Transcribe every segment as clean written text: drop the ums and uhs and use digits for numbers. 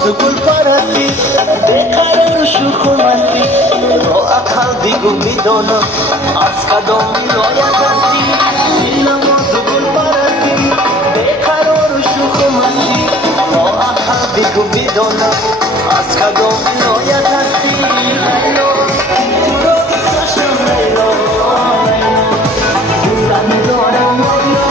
مزگل پرستی بخرن شوخ و مستی با اقل دیگو میدونم از کدام ولایت هستی دل مزگل پرستی بخرن شوخ و مستی با اقل دیگو میدونم از کدام ولایت هستی لیلا تو رو دوست داشتم لیلا دوستم دارم لیلا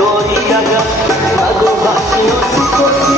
Dori aga, mago bhati o sukosi,